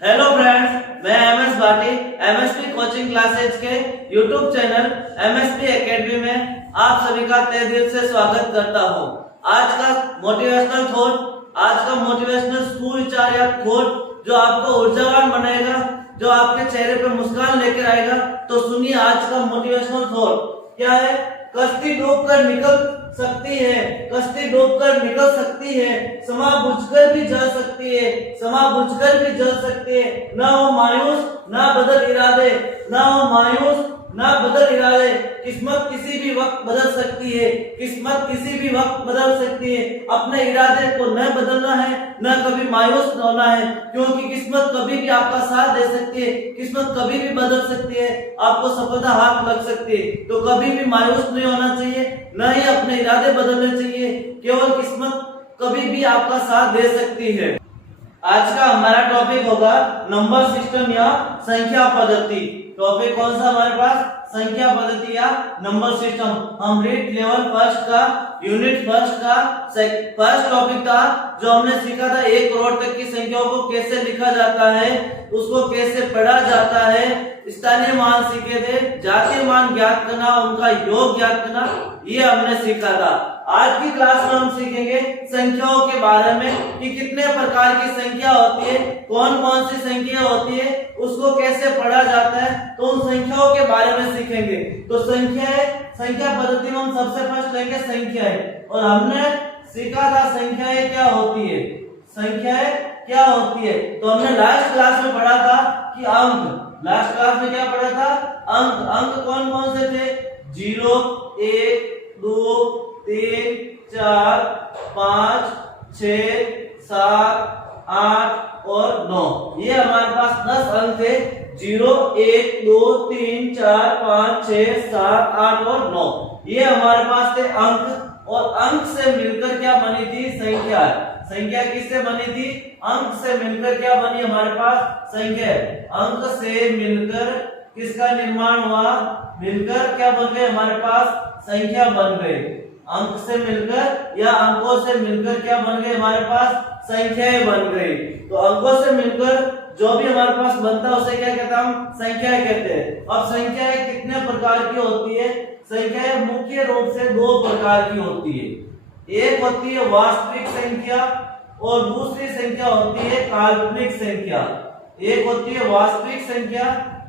Hello friends, मैं MS Bhati MSP coaching classes के YouTube channel MSP academy में आप सभी का तहे दिल से स्वागत करता हूं। आज का मोटिवेशनल सुविचार या कोट जो आपको ऊर्जावान बनाएगा, जो आपके चेहरे पर मुस्कान लेकर आएगा। तो सुनिए आज का मोटिवेशनल थॉट क्या है। कश्ती डूबकर निकल सकती है, कश्ती डूबकर निकल सकती है, समा बुझकर भी जल सकती है, समा बुझकर भी जल सकती है। ना हो मायूस ना बदल इरादे, ना हो मायूस ना बदल इरादे। किस्मत किसी भी वक्त बदल सकती है, किस्मत किसी भी वक्त बदल सकती है। अपने इरादे को न बदलना है, न कभी मायूस न होना है, क्योंकि किस्मत कभी भी आपका साथ दे सकती है, किस्मत कभी भी बदल सकती है, आपको सफलता हाथ लग सकती है। तो कभी भी मायूस नहीं होना चाहिए, न ही अपने इरादे बदलने चाहिए। केवल किस्मत कभी भी आपका साथ दे सकती है। आज का हमारा टॉपिक होगा नंबर सिस्टम या संख्या पद्धति। टॉपिक कौन सा हमारे पास? संख्या पद्धति या नंबर सिस्टम। हम रीड लेवल फर्स्ट का यूनिट फर्स्ट का फर्स्ट टॉपिक था, जो हमने सीखा था 1 करोड़ तक की संख्याओं को कैसे लिखा जाता है, उसको कैसे पढ़ा जाता है। स्थानीय मान सीखे थे, जातीय मान ज्ञात करना, उनका योग ज्ञात करना, ये हमने सीखा था। आज की क्लास में हम सीखेंगे संख्याओं के बारे में कि कितने प्रकार की संख्या होती है, कौन कौन सी संख्या होती है, उसको कैसे पढ़ा जाता है। तो उन संख्याओं के बारे में सीखेंगे। तो संख्या पद्धति में हम सबसे फर्स्ट लेंगे संख्याएं। और हमने सीखा था संख्याएं क्या होती है, संख्याएं क्या होती है। तो हमने लास्ट क्लास में पढ़ा था कि अंक, लास्ट क्लास में क्या पढ़ा था? अंक। अंक कौन कौन से थे? 0, 1, 2, 3, 4, 5, 6, 7, 8 और 9। ये हमारे पास 10 अंक थे। 0, 1, 2, 3, 4, 5, 6, 7, 8 और 9, ये हमारे पास थे अंक। और अंक से मिलकर क्या बनी थी? संख्या। संख्या किससे बनी थी? अंक से मिलकर क्या बनी हमारे पास? संख्या। अंक से मिलकर किसका निर्माण हुआ? मिलकर क्या बन गए हमारे पास? संख्या बन गई। अंक से मिलकर या अंकों से मिलकर क्या बन गए हमारे पास? संख्याएं बन गई। तो अंकों से मिलकर जो भी हमारे पास बनता है उसे क्या कहते हैं? हम संख्याएं कहते हैं। अब संख्याएं कितने प्रकार की होती है? संख्याएं मुख्य रूप से 2 प्रकार की होती है। एक होती है वास्तविक संख्या और दूसरी संख्या होती है काल्पनिक संख्या। एक होती है वास्तविक संख्या,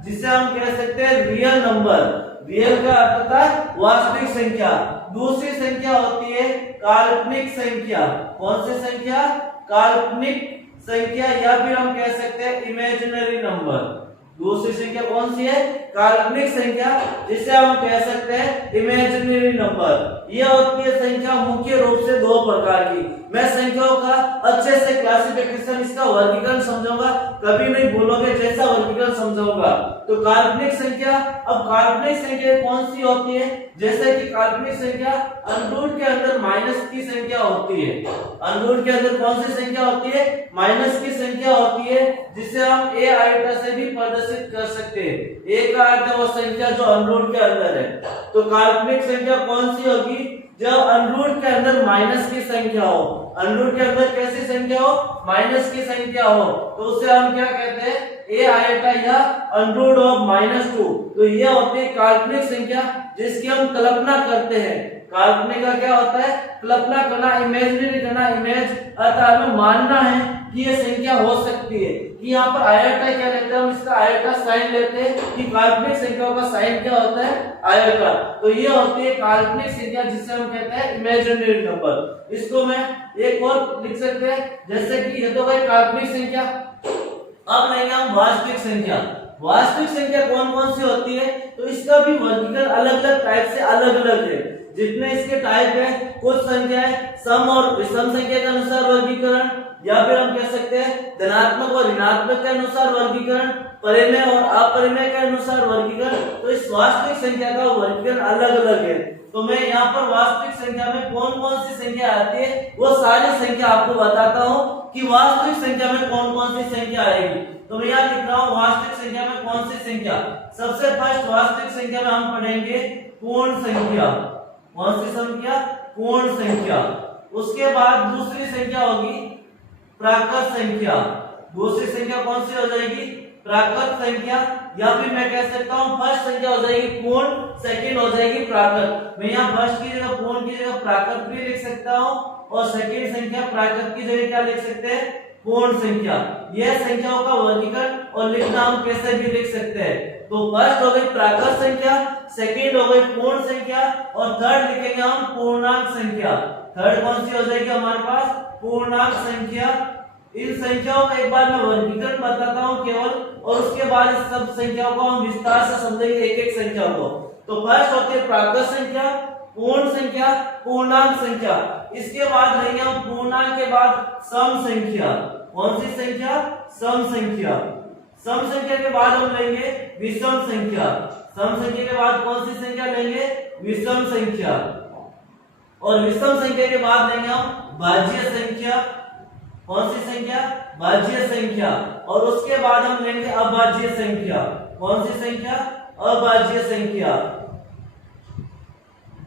जिसे हम कह सकते हैं रियल नंबर। रियल का अर्थ होता है वास्तविक संख्या। दूसरी संख्या होती है काल्पनिक संख्या। कौन सी संख्या? काल्पनिक संख्या, या फिर हम कह सकते हैं इमेजिनरी नंबर। दूसरी संख्या कौन सी है? काल्पनिक संख्या, जिसे हम कह सकते हैं इमेजिनरी नंबर। यह होती है संख्या मुख्य रूप से 2 प्रकार की। मैं संख्याओं का अच्छे से क्लासिफिकेशन, इसका वर्गीकरण समझाऊंगा, कभी नहीं भूलोगे जैसा वर्गीकरण समझाऊंगा। तो काल्पनिक संख्या, अब काल्पनिक संख्या कौन सी होती है? जैसे कि काल्पनिक संख्या अंडरूट के अंदर माइनस की संख्या होती है। अंडरूट के अंदर कौन सी संख्या होती है? माइनस की संख्या होती है, जिसे हम ए आइटा से भी प्रदर्शित कर सकते हैं। ए का अर्थ है वो संख्या जो अंडरूट के अंदर है। तो काल्पनिक संख्या कौन सी होगी? जब अंडरूट के अंदर माइनस की संख्या हो। अंडरूट के अंदर कैसी संख्या हो? माइनस की संख्या हो, तो उसे हम क्या कहते हैं? ए आइटा या अंडरूट ऑफ -2। तो ये होती है काल्पनिक संख्या, जिसकी हम कल्पना करते हैं। काल्पनिक का क्या होता है? कल्पना करना, इमेजिनरी करना। इमेज अर्थात हमें मानना है कि ये संख्या हो सकती है। कि यहाँ पर आयोटा क्या लेते हैं? हम इसका आयोटा साइन लेते हैं कि काल्पनिक संख्याओं का साइन क्या होता है? आयोटा। तो ये होती है काल्पनिक संख्या, जिसे हम कहते हैं इमेजिनरी नंबर। इसको मैं एक और लिख सकते हैं, जैसे कि ये तो भाई काल्पनिक संख्या। अब लेंगे हम वास्तविक संख्या। वास्तविक संख्या कौन कौन सी होती है? तो इसका भी वर्गीकरण अलग अलग टाइप से अलग अलग है। जितने इसके टाइप है, कुछ संख्याएं सम और विषम संख्या के अनुसार वर्गीकरण, या फिर हम कह सकते हैं धनात्मक और ऋणात्मक के अनुसार वर्गीकरण, परिमेय और अपरिमेय के अनुसार वर्गीकरण। तो इस वास्तविक संख्या का वर्गीकरण अलग अलग है। तो मैं यहाँ पर वास्तविक संख्या में कौन कौन सी संख्या आती है वो सारी संख्या आपको बताता हूँ कि वास्तविक संख्या में कौन कौन सी संख्या आएगी। तो मैं यहाँ लिख रहा हूँ वास्तविक संख्या में कौन सी संख्या। सबसे फर्स्ट वास्तविक संख्या में हम पढ़ेंगे पूर्ण संख्या। कौन सी संख्या? पूर्ण संख्या। उसके बाद दूसरी संख्या होगी प्राकृत संख्या। दूसरी संख्या कौन सी हो जाएगी? प्राकृत संख्या, या फिर मैं कह सकता हूँ फर्स्ट संख्या हो जाएगी पूर्ण, सेकंड हो जाएगी प्राकृत। मैं यहाँ फर्स्ट की जगह पूर्ण की जगह प्राकृत भी लिख सकता हूँ और सेकंड संख्या प्राकृत की जगह क्या लिख सकते हैं? पूर्ण संख्या। यह संख्याओं का वर्गीकरण और लिखना हम कैसे भी लिख सकते हैं। तो फर्स्ट हो गई प्राकृत संख्या, सेकंड हो गई पूर्ण संख्या और थर्ड लिखेंगे हम पूर्णांक संख्या। थर्ड कौन सी हो जाएगी हमारे पास? पूर्णांक संख्या। इन संख्याओं का एक बार मैं वर्गीकरण बताता हूँ केवल, और उसके बाद इस सब संख्याओं को हम विस्तार से समझेंगे एक एक संख्या को। तो फर्स्ट होती है प्राकृत संख्या, पूर्ण संख्या, पूर्णांक संख्या। इसके बाद लेंगे हम पूर्णांक के बाद सम संख्या। कौन सी संख्या? सम संख्या। सम संख्या के बाद हम लेंगे विषम संख्या। सम संख्या के बाद कौन सी संख्या लेंगे? विषम संख्या। और विषम संख्या के बाद लेंगे हम भाज्य संख्या। कौन सी संख्या? भाज्य संख्या। और उसके बाद हम लेंगे अभाज्य संख्या। कौन सी संख्या? अभाज्य संख्या।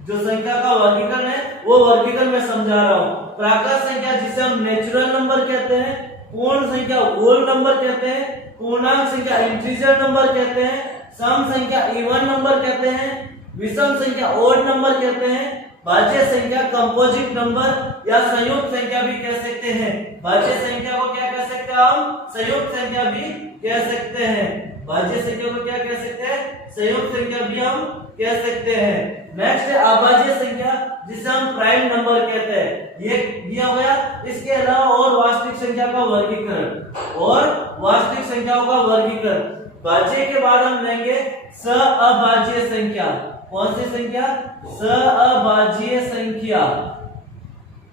जो संख्या का वर्गीकरण है वो वर्गीकरण मैं समझा रहा हूँ। प्राकृत संख्या जिसे हम नेचुरल नंबर कहते हैं, पूर्ण संख्या होल नंबर कहते हैं, पूर्णांक संख्या इंटीजर नंबर कहते हैं, सम संख्या इवन नंबर कहते हैं, विषम संख्या ऑड नंबर कहते हैं, भाज्य संख्या कंपोजिट नंबर या संयुक्त संख्या भी कह सकते हैं। भाज्य संख्या को क्या कह सकते हैं हम? संयुक्त संख्या भी कह सकते हैं। भाज्य संख्या को क्या कह सकते हैं? संयुक्त संख्या भी हम कह सकते हैं। नेक्स्ट है अभाज्य संख्या जिसे हम प्राइम नंबर कहते हैं। ये दिया गया। इसके अलावा और वास्तविक संख्या का वर्गीकरण और वास्तविक संख्याओं का वर्गीकरण। भाज्य के बाद हम लेंगे सहअभाज्य संख्या। कौन सी संख्या? सहअभाज्य संख्या।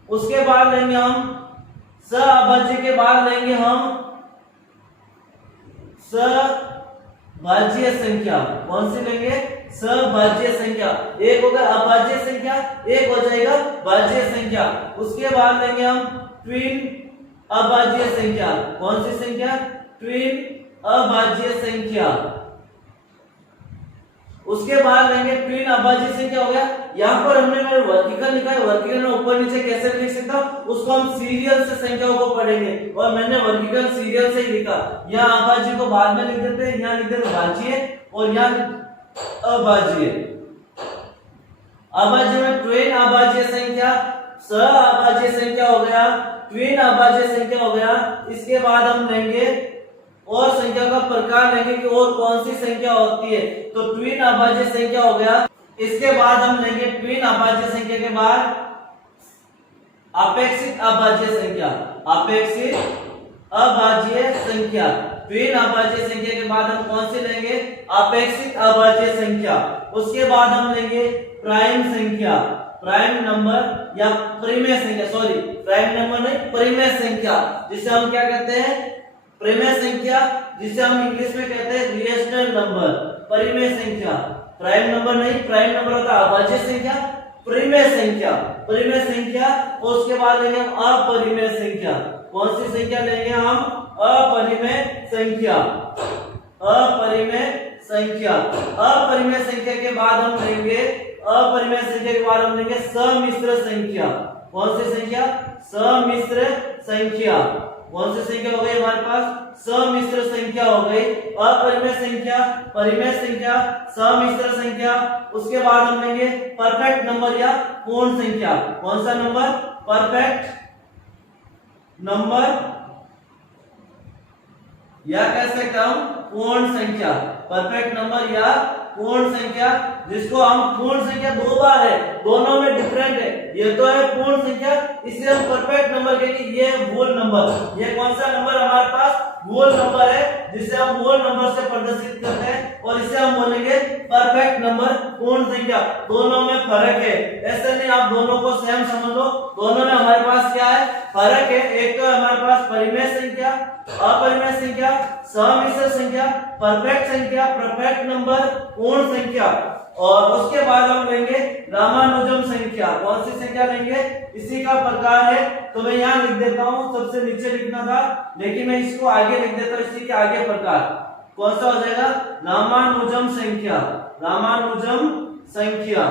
उसके बाद लेंगे हम सहअभाज्य के बाद लेंगे हम सहभाज्य संख्या। कौन सी लेंगे? सहभाज्य संख्या। एक हो गया अभाज्य संख्या, एक हो जाएगा भाज्य संख्या। उसके बाद लेंगे हम ट्विन अभाज्य संख्या। कौन सी संख्या? ट्विन अभाज्य संख्या। उसके बाद लेंगे ट्विन अभाज्य संख्या हो गया। यहाँ पर हमने मेरे वर्गीकरण लिखा है, वर्गीकरण में ऊपर नीचे कैसे लिख सकता हूँ उसको हम सीरियल से संख्याओं को पढ़ेंगे और मैंने वर्गीकरण सीरियल से ही लिखा। यहाँ अभाज्य को बाद में लिख देते हैं, यहाँ लिख देते भाज्य और यहाँ अभाज्य। अभाज्य में ट्विन अभाज्य संख्या, सहअभाज्य संख्या हो गया, ट्विन अभाज्य संख्या हो गया। इसके बाद हम लेंगे और संख्या का प्रकार लेंगे कि और कौन सी संख्या होती है। तो ट्विन अभाज्य संख्या हो गया। इसके बाद हम लेंगे ट्विन अभाज्य संख्या के बाद अपेक्षित अभाज्य संख्या। अपेक्षित अभाज्य संख्या। ट्विन अभाज्य संख्या के बाद हम कौन सी लेंगे? अपेक्षित अभाज्य संख्या। उसके बाद हम लेंगे प्राइम संख्या, प्राइम नंबर या परिमेय संख्या। सॉरी, प्राइम नंबर नहीं, परिमेय संख्या जिसे हम क्या कहते हैं? परिमेय संख्या, जिसे हम इंग्लिश में कहते हैं रिएशनल नंबर। परिमेय संख्या, प्राइम नंबर नहीं, प्राइम नंबर होता है अभाज्य संख्या। परिमेय संख्या, परिमेय संख्या। और उसके बाद लेंगे हम अपरिमेय संख्या। कौन सी संख्या लेंगे हम? अपरिमेय संख्या। अपरिमेय संख्या। अपरिमेय संख्या के बाद हम लेंगे अपरिमेय संख्या के बाद हम लेंगे सम्मिश्र संख्या। कौन सी संख्या? सम्मिश्र संख्या। कौन सी संख्या हो गई हमारे पास? सम्मिश्र संख्या हो गई। अपरिमेय संख्या, परिमेय संख्या, सम्मिश्र संख्या। उसके बाद हम लेंगे परफेक्ट नंबर या पूर्ण संख्या। कौन सा नंबर? परफेक्ट नंबर या कह सकता हूं पूर्ण संख्या। परफेक्ट नंबर या पूर्ण संख्या, जिसको हम पूर्ण संख्या दो बार है, दोनों में डिफरेंट है। ये तो है पूर्ण संख्या, इसे हम परफेक्ट नंबर कहेंगे। ये होल नंबर, ये कौन सा नंबर हमारे पास? होल नंबर है, जिसे हम होल नंबर से प्रदर्शित करते हैं और इसे हम बोलेंगे परफेक्ट नंबर, पूर्ण संख्या। दोनों में फर्क है, ऐसे नहीं आप दोनों को सेम समझ लो। दोनों में हमारे पास क्या है? फर्क है। एक तो हमारे पास परिमेय संख्या, अपरिमेय संख्या, सम्मिश्र संख्या, परफेक्ट संख्या, परफेक्ट नंबर, पूर्ण संख्या। और उसके बाद हम लेंगे रामानुजम संख्या। कौन सी संख्या लेंगे? इसी का प्रकार है, तो मैं यहाँ लिख देता हूँ, सबसे नीचे लिखना था लेकिन मैं इसको आगे लिख देता हूँ, इसी के आगे प्रकार। कौन सा हो जाएगा? रामानुजम संख्या। रामानुजम संख्या।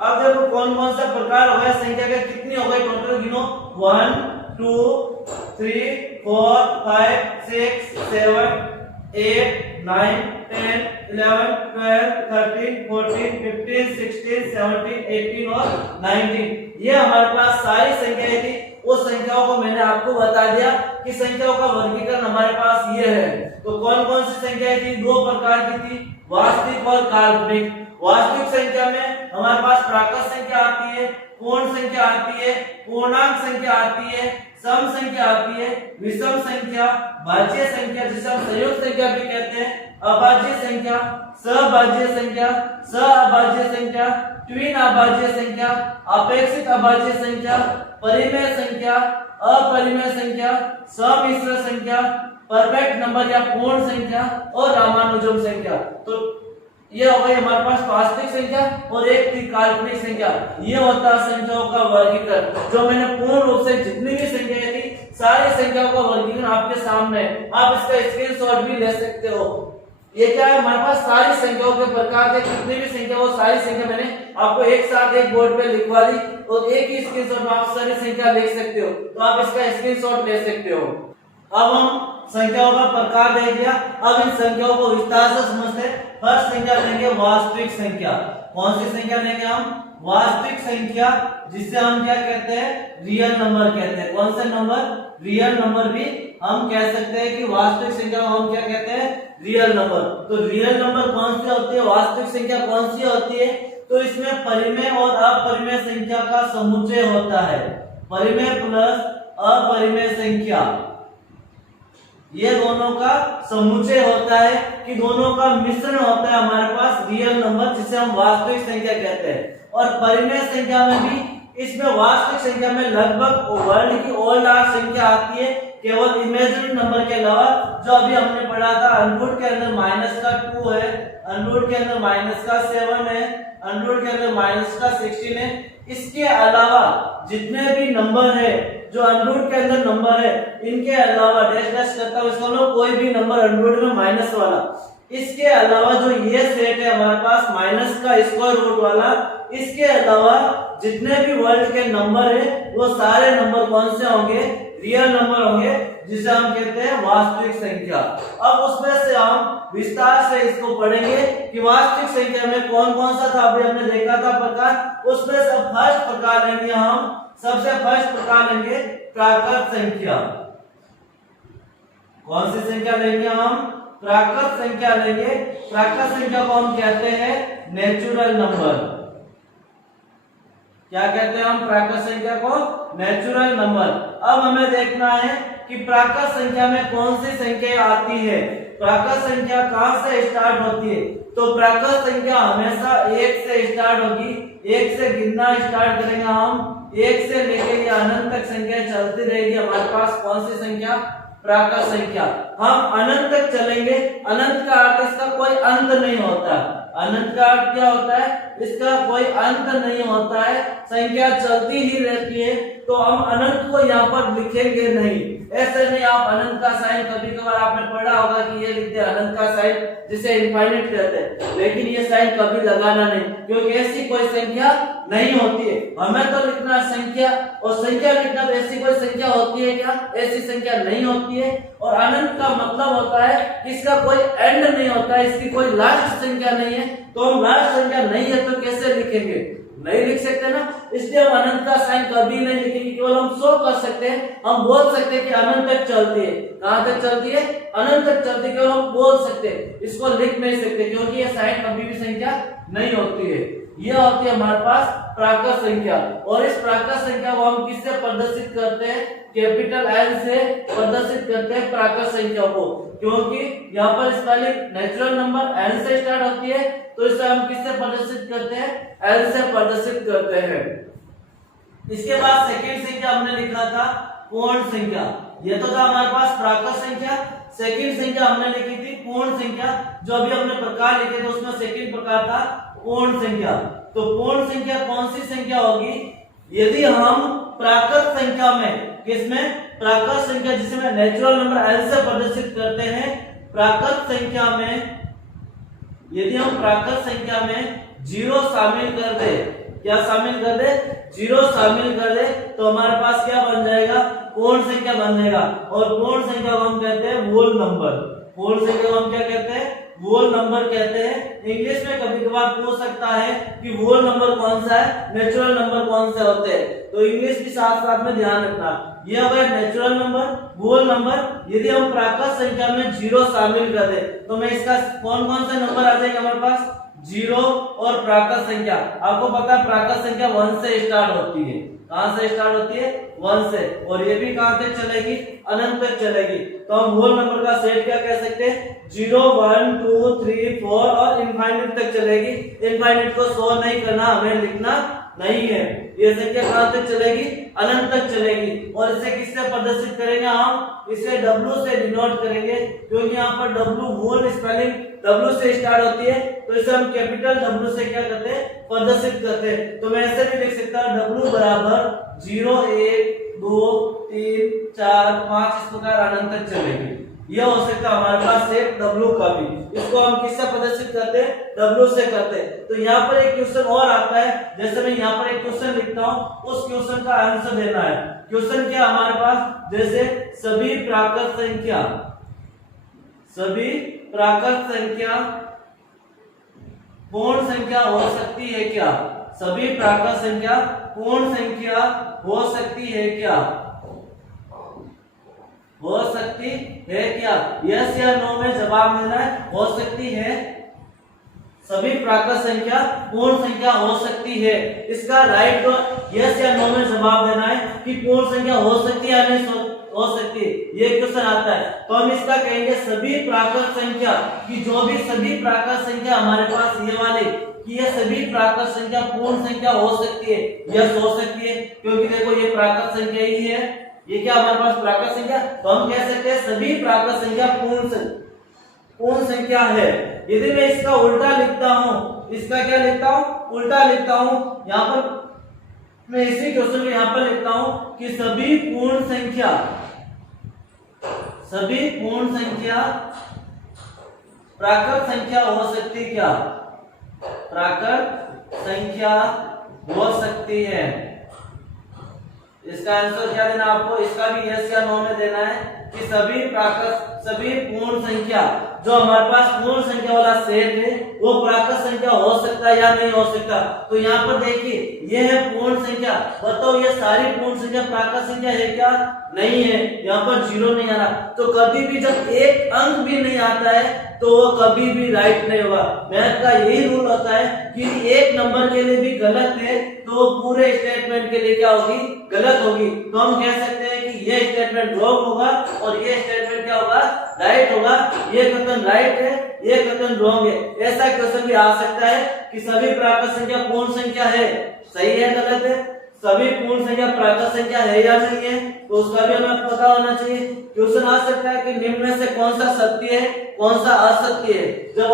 अब देखो कौन कौन सा प्रकार हो गया संख्या के, कितनी हो गई टोटल गिनो। 1 2 3 4 5 6 7 8 9 10 11 12 13 14 15 16 17 18 और 19 ये हमारे पास सारी संख्याएं थी। उस संख्याओं को मैंने आपको बता दिया कि संख्याओं का वर्गीकरण हमारे पास ये है। तो कौन कौन सी संख्याएं थी? दो प्रकार की थी, वास्तविक और काल्पनिक। वास्तविक संख्या में हमारे पास प्राकृत संख्या आती है, पूर्ण संख्या आती है, पूर्णांक संख्या आती है, सम संख्या आती है, विषम संख्या, भाज्य संख्या जिसे हम संयुक्त संख्या भी कहते हैं, अभाज्य संख्या, सहभाज्य संख्या, सहअभाज्य संख्या, ट्विन अभाज्य संख्या, अपेक्षित अभाज्य संख्या, परिमेय संख्या, अपरिमेय संख्या, सम्मिश्र संख्या, परफेक्ट नंबर या पूर्ण संख्या और रामानुजन संख्या। तो ये हो गई हमारे पास वास्तविक संख्या और एक थी काल्पनिक संख्या। ये होता है संख्याओं का वर्गीकरण। जो मैंने पूर्ण रूप से जितनी भी संख्याएं थी सारी संख्याओं का वर्गीकरण आपके सामने है। आप इसका स्क्रीनशॉट भी ले सकते हो। ये क्या है? हमारे पास सारी संख्याओं के प्रकार थे, कितनी भी संख्या वो सारी संख्या मैंने आपको एक साथ एक बोर्ड पे लिखवा दी और एक ही स्क्रीनशॉट में आप सारी संख्या लिख सकते हो। तो आप इसका स्क्रीनशॉट ले सकते हो। अब हम संख्याओं का प्रकार देख लिया, अब इन संख्याओं को विस्तार से समझते हैं। फर्स्ट संख्या लेंगे वास्तविक संख्या। कौन सी संख्या लेंगे हम? वास्तविक संख्या, जिसे हम क्या कहते हैं? रियल नंबर कहते हैं। कौन से नंबर? रियल नंबर भी हम कह सकते हैं कि वास्तविक संख्या को हम क्या कहते हैं? Real number. तो रियल नंबर कौन सी होती है? वास्तविक संख्या कौन सी होती है? तो इसमें परिमेय और अपरिमेय संख्या का समुच्चय होता है। परिमेय प्लस अपरिमेय संख्या, ये दोनों का समुच्चय होता है कि दोनों का मिश्रण होता है हमारे पास रियल नंबर, जिसे हम वास्तविक संख्या कहते हैं। और परिमेय संख्या में भी, इसमें वास्तविक संख्या में लगभग वर्ल्ड की ऑल आर संख्या आती है, केवल इमेजिनरी नंबर के अलावा। जो अभी हमने पढ़ा था, अनरूट के अंदर माइनस का 2 है, अनरूट के अंदर माइनस का 7 है, अनरूट के अंदर माइनस का 16 है। इसके अलावा जितने भी नंबर है जो अनरूट के अंदर नंबर है, इनके अलावा डैश डैश करता हूं इसको लो, कोई भी नंबर अनरूट में माइनस वाला, इसके अलावा जो ये सेट है हमारे पास माइनस का स्क्वायर रूट वाला, इसके अलावा जितने भी वर्ल्ड के नंबर है वो सारे नंबर कौन से होंगे? रियल नंबर होंगे, जिसे हम कहते हैं वास्तविक संख्या। अब उसमें से हम विस्तार से इसको पढ़ेंगे कि वास्तविक संख्या में कौन कौन सा था। अभी हमने देखा था प्रकार, उसमें से फर्स्ट प्रकार लेंगे हम, सबसे फर्स्ट प्रकार लेंगे प्राकृत संख्या। कौन सी संख्या लेंगे हम? प्राकृत संख्या लेंगे। प्राकृत संख्या को हम कहते हैं नेचुरल नंबर। क्या कहते हैं हम प्राकृत संख्या को? Natural number. अब हमें देखना है कि प्राकृत संख्या में कौन सी संख्या आती है। प्राकृत संख्या कहां से स्टार्ट होती है? तो प्राकृत संख्या हमेशा 1 से स्टार्ट होगी। 1 से गिनना स्टार्ट करेंगे हम, 1 से लेकर ये अनंत तक संख्या चलती रहेगी हमारे पास। कौन सी संख्या? प्राकृत संख्या। हम अनंत तक चलेंगे। अनंत का अर्थ इसका कोई अंत नहीं होता। अनंत का अर्थ क्या होता है? इसका कोई अंत नहीं होता है, संख्या चलती ही रहती है। तो हम अनंत को यहाँ पर लिखेंगे नहीं। ऐसे नहीं आप अनंत का साइन, कभी कभार आपने पढ़ा होगा कि ये लिखते हैं अनंत का साइन, जिसे इनफाइनाइट कहते हैं, लेकिन ये साइन कभी लगाना नहीं, क्योंकि ऐसी कोई संख्या नहीं होती है। हमें तो लिखना संख्या, और संख्या लिखना तो ऐसी कोई संख्या होती है क्या? ऐसी संख्या नहीं होती है। और अनंत का मतलब होता है कि इसका कोई एंड नहीं होता है, इसकी कोई लास्ट संख्या नहीं है। तो हम लास्ट संख्या नहीं है तो कैसे लिखेंगे? नहीं लिख सकते ना, इसलिए हम अनंत का साइन कभी नहीं लिखेंगे। केवल हम शो कर सकते हैं, हम बोल सकते हैं कि अनंत तक चलती है। कहां तक चलती है? अनंत तक चलती है, केवल हम बोल सकते हैं, इसको लिख नहीं सकते, क्योंकि ये साइन कभी भी संख्या नहीं होती है। यह होती है हमारे पास प्राकृत संख्या। और इस प्राकृत संख्या को हम किससे प्रदर्शित करते हैं? कैपिटल एन से प्रदर्शित करते हैं प्राकृत संख्या को, क्योंकि यहाँ पर स्पेलिंग नेचुरल नंबर एन से स्टार्ट होती है, तो इसे हम किससे प्रदर्शित करते हैं? एन से प्रदर्शित करते हैं। इसके बाद सेकंड संख्या हमने लिखा था पूर्ण संख्या। ये तो था हमारे पास प्राकृत संख्या। सेकंड संख्या हमने लिखी थी पूर्ण संख्या। जो अभी हमने प्रकार लिखे थे उसमें सेकंड प्रकार था पूर्ण संख्या। तो पूर्ण संख्या कौन सी संख्या होगी? यदि हम प्राकृत संख्या में, किसमें? प्राकृत संख्या जिसमें नेचुरल नंबर एन से प्रदर्शित करते हैं, प्राकृत संख्या में यदि हम प्राकृत संख्या में 0 शामिल कर दे, क्या शामिल कर दे? जीरो शामिल कर दे तो हमारे पास क्या बन जाएगा, पूर्ण संख्या बन जाएगा। और पूर्ण संख्या को हम कहते हैं होल नंबर। पूर्ण संख्या को हम क्या कहते हैं, होल नंबर कहते हैं। इंग्लिश में कभी कभार पूछ सकता है कि होल नंबर कौन सा है, नेचुरल नंबर कौन से होते हैं, तो इंग्लिश भी साथ साथ में ध्यान रखना। ये हो गया नेचुरल नंबर, होल नंबर। यदि हम प्राकृत संख्या में जीरो शामिल कर दे तो मैं इसका कौन कौन से नंबर आ जाएंगे हमारे पास, जीरो और प्राकृत संख्या। आपको पता है प्राकृत संख्या 1 से स्टार्ट होती है। कहां से स्टार्ट होती है, 1 से, और ये भी कहां तक चलेगी, अनंत तक चलेगी। तो हम होल नंबर का सेट क्या कह सकते हैं, 0 1 2 3 4 और इनफाइनाइट तक चलेगी। इनफाइनाइट को सॉल्व नहीं करना, हमें लिखना नहीं है। ये संख्या कहां तक चलेगी, अनंत तक चलेगी। और इसे किससे प्रदर्शित करेंगे, हम इसे W से डिनोट करेंगे, क्योंकि यहाँ पर W होल स्पेलिंग W से स्टार्ट होती है, तो इसे हम कैपिटल W से क्या करते हैं, प्रदर्शित करते हैं। तो मैं ऐसे भी लिख सकता हूँ W बराबर 0 1 2 3 4 5 इस प्रकार अनंत तक चलेगी। यह हो सकता है हमारे पास सेट W का भी। इसको हम किससे प्रदर्शित करते हैं, W से करते हैं। तो यहाँ पर एक क्वेश्चन और आता है, जैसे मैं यहाँ पर एक क्वेश्चन लिखता हूँ, उस क्वेश्चन का आंसर देना है। क्वेश्चन क्या हमारे पास, जैसे सभी प्राकृत संख्या, सभी प्राकृत संख्या पूर्ण संख्या हो सकती है क्या, सभी प्राकृत संख्या पूर्ण संख्या हो सकती है क्या, हो सकती है क्या, यस या नो में जवाब देना है। हो सकती है, सभी प्राकृत संख्या पूर्ण संख्या हो सकती है, इसका राइट यस या नो में जवाब देना है कि पूर्ण संख्या हो सकती है या नहीं हो सकती है। ये क्वेश्चन आता है, तो हम इसका कहेंगे सभी प्राकृत संख्या की, जो भी सभी प्राकृत संख्या हमारे पास ये वाले कि ये सभी प्राकृत संख्या पूर्ण संख्या हो सकती है, यस हो सकती है, क्योंकि देखो ये प्राकृत संख्या ही है, ये क्या हमारे पास प्राकृत संख्या, तो हम कह सकते हैं सभी प्राकृत संख्या पूर्ण संख्या है। यदि मैं इसका उल्टा लिखता हूं, इसका क्या लिखता हूं, उल्टा लिखता हूं, यहाँ पर मैं इसी क्वेश्चन में यहाँ पर लिखता हूं कि सभी पूर्ण संख्या, सभी पूर्ण संख्या प्राकृत संख्या हो सकती क्या, प्राकृत संख्या हो सकती है। इसका आंसर क्या देना आपको, इसका भी यस या नो में देना है कि सभी पूर्ण संख्या, जो हमारे पास पूर्ण संख्या वाला सेट है वो प्राकृत संख्या हो सकता है या नहीं हो सकता। तो यहाँ पर देखिए ये है पूर्ण संख्या, बताओ ये सारी पूर्ण संख्या प्राकृत संख्या है क्या, नहीं है, यहाँ पर जीरो नहीं आ रहा। तो कभी भी जब एक अंक भी नहीं आता है तो वो कभी भी राइट नहीं होगा। मैथ का यही रूल होता है कि एक नंबर के लिए भी गलत है तो पूरे स्टेटमेंट के लिए क्या होगी, गलत होगी। तो हम कह सकते हैं कि ये स्टेटमेंट रॉन्ग होगा और ये स्टेटमेंट क्या होगा, राइट होगा। ये कथन राइट है, ये कथन रॉन्ग है। ऐसा क्वेश्चन भी आ सकता है कि सभी प्राकृत संख्या पूर्ण संख्या है, सही है गलत है, सभी पूर्ण संख्या प्राकृत संख्या है या नहीं है, तो उसका भी हमें पता होना चाहिए। क्वेश्चन आ सकता है कि निम्न में से कौन सा सत्य है, कौन सा असत्य है। जब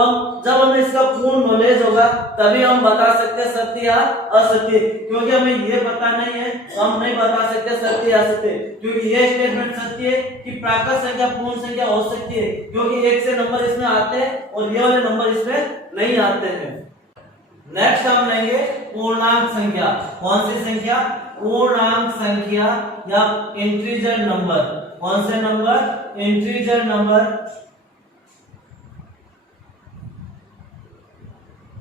हमें इसका पूर्ण नॉलेज होगा तभी हम बता सकते हैं सत्य या असत्य, क्योंकि हमें ये पता नहीं है, हम नहीं बता सकते सत्य या असत्य, क्योंकि ये स्टेटमेंट सत्य है कि प्राकृत संख्या पूर्ण संख्या हो सकती है, क्योंकि एक से नंबर इसमें आते हैं और ये वाले नंबर इसमें नहीं आते हैं। नेक्स्ट हम लेंगे पूर्णांक संख्या। कौन सी संख्या, पूर्णांक संख्या या इंटीजर नंबर। कौन से नंबर, इंटीजर नंबर।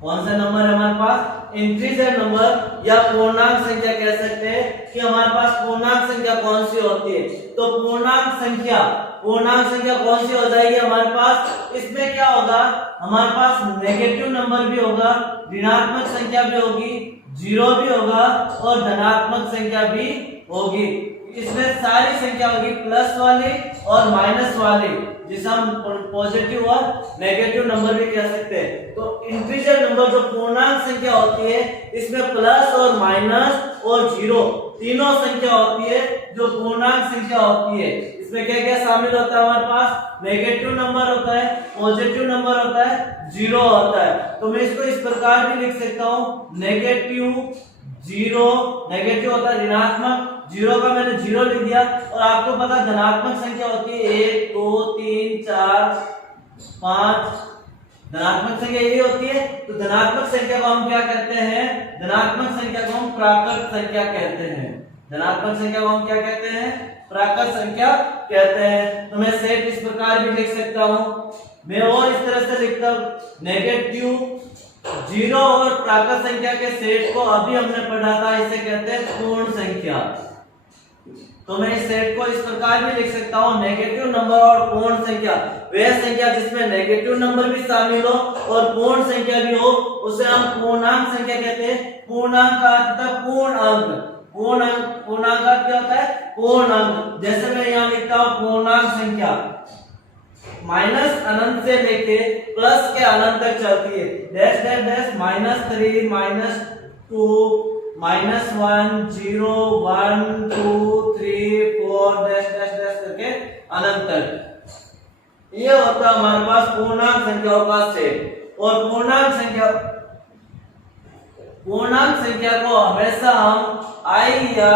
कौन सा नंबर है हमारे पास, इंटीजर नंबर या पूर्णांक संख्या कह सकते हैं कि हमारे पास पूर्णांक संख्या कौन सी होती है। तो पूर्णांक संख्या कौन सी हो जाएगी हमारे पास, इसमें क्या होगा, हमारे पास नेगेटिव नंबर भी होगा, ऋणात्मक संख्या भी होगी, जीरो भी होगा और धनात्मक संख्या भी होगी। इसमें सारी संख्या होगी प्लस वाली और माइनस वाली, जिसे हम पॉजिटिव और नेगेटिव नंबर भी कह सकते हैं। तो इंटीजर नंबर जो पूर्णांक संख्या होती है इसमें प्लस और माइनस और जीरो तीनों संख्या होती है जो पूर्णांक संख्या होती है। इसमें क्या क्या शामिल होता है हमारे पास, नेगेटिव नंबर होता है, पॉजिटिव नंबर होता है, जीरो होता है। तो मैं इसको इस प्रकार भी लिख सकता हूँ, नेगेटिव जीरो, नेगेटिव होता है ऋणात्मक, जीरो का मैंने जीरो लिख दिया। और आपको पता धनात्मक संख्या होती है 1 2 3 4 5 धनात्मक संख्या यही होती है। तो धनात्मक संख्या को हम क्या कहते हैं? धनात्मक संख्या को हम प्राकृत संख्या कहते हैं। धनात्मक संख्या को हम क्या कहते हैं? प्राकृत संख्या कहते हैं। तो मैं सेट इस प्रकार भी लिख सकता हूं, मैं वो इस तरह से लिखता हूं, नेगेटिव जीरो और प्राकृत संख्या के सेट को अभी हमने पढ़ा था, इसे कहते हैं पूर्ण संख्या। तो मैं इस सेट को इस प्रकार भी लिख सकता हूं, नेगेटिव नंबर और पूर्ण संख्या, वह संख्या जिसमें नेगेटिव नंबर भी शामिल हो और पूर्ण संख्या भी हो, उसे हम पूर्णांक संख्या कहते हैं। पूर्णांक का अर्थ होता है पूर्ण अंक। पूर्णांक का क्या होता है? पूर्ण अंक। जैसे मैं यहाँ लिखता हूँ पूर्णांक संख्या माइनस अनंत से लेके प्लस के अनंत तक चलती है, dash dash dash -3 -2 -1 0 1 2 3 4 dash dash dash करके अनंत तक। ये होता है हमारे पास पूर्णांक संख्याओं का सेट। और पूर्णांक संख्या को हमेशा हम i या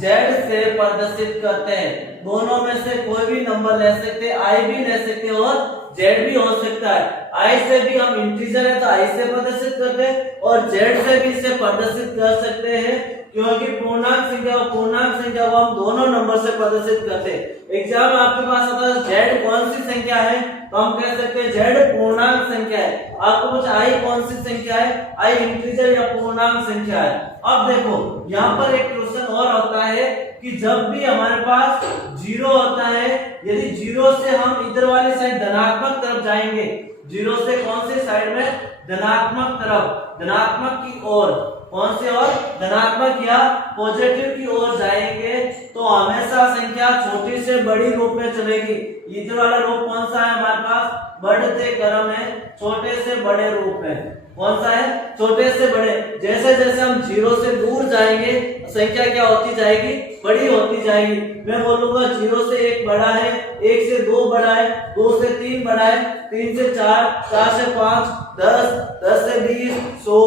z से प्रदर्शित करते हैं। दोनों में से कोई भी नंबर ले सकते हैं, i भी ले सकते हैं और z भी हो सकता है। i से भी हम इंटीजर है तो i से प्रदर्शित करते हैं और z से भी इसे प्रदर्शित कर सकते हैं, क्योंकि पूर्णांक संख्या को हम दोनों नंबर से प्रदर्शित करते हैं। एग्जाम आपके पास आता है z कौन सी संख्या है, तो हम कह सकते हैं z पूर्णांक संख्या है। आपको कुछ i कौन सी संख्या है, i इंटीजर या पूर्णांक संख्या है। अब देखो यहाँ पर एक क्वेश्चन और होता है कि जब भी हमारे पास जीरो होता है, यदि जीरो से हम इधर वाली साइड धनात्मक तरफ जाएंगे, जीरो से कौन सी साइड में? धनात्मक तरफ, धनात्मक की ओर। कौन से ओर? धनात्मक या पॉजिटिव की ओर जाएंगे तो हमेशा संख्या छोटी से बड़ी रूप में चलेगी। इधर वाला रूप कौन सा है हमारे पास? बढ़ते क्रम है, छोटे से बड़े रूप में। कौन सा है? छोटे से बड़े। जैसे जैसे हम जीरो से दूर जाएंगे संख्या क्या होती जाएगी? बड़ी होती जाएगी। मैं बोलूंगा जीरो से 1 बड़ा है, 1 से 2 बड़ा है, 2 से 3 बड़ा है, 3 से 4, 4 से 5, 10, 10 से 20, 100,